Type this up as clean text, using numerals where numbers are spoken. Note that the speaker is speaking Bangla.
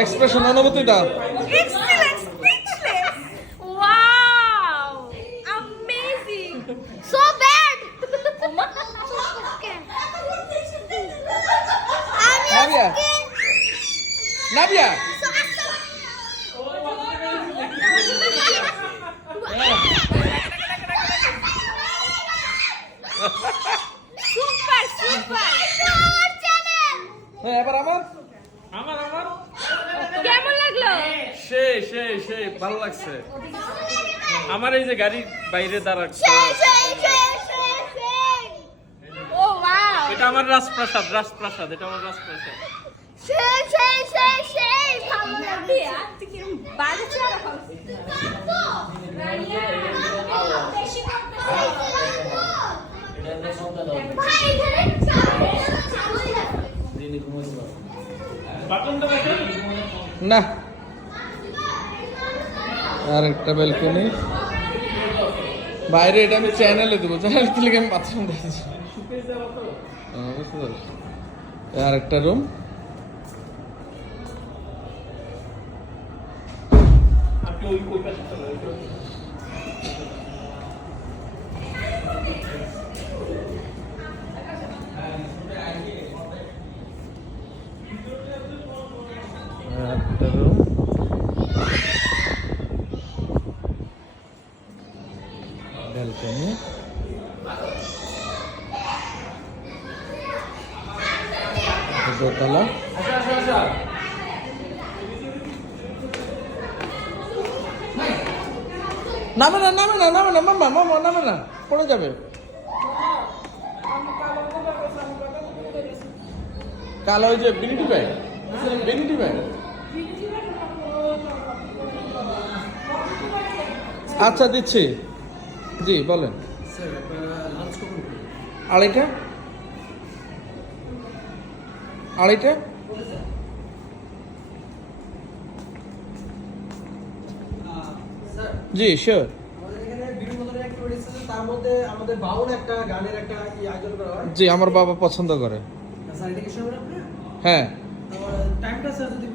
এক্সপ্রেশন অনুভূতিটা Excellent, speechless. Wow, amazing. So bad. নাবিয়া নাবিয়া Super, super. হ্যাঁ এবার আমার কেমন লাগলো? সেই ভালো লাগছে। আমার এই যে গাড়ির বাইরে দাঁড়াচ্ছে, Oh wow. এটা আমার রাজপ্রাসাদ, এটা আমার রাজপ্রাসাদ। ভালো লাগবে আর তুই কি বাজে আর না আর একটা ব্যালকনি বাইরে, এটা আমি চ্যানেলে দেবো, চ্যানেল ক্লিক আমি বাথরুম দেখেছি। আর একটা রুম, একটা রুম, ব্যালকনি, দোতলা, নামে না মামা নামে না, পড়ে যাবে। কালো ওই যে বিনিটি ব্যাগ, আচ্ছা দিচ্ছি। জি বলেন। আড়াইটা জি শিওর। তার মধ্যে আমাদের বাউল একটা গানের একটা আয়োজন করা হয়। জি আমার বাবা পছন্দ করে। স্যার এটা কি শুনবেন আপনি? হ্যাঁ টাইমটা স্যার যদি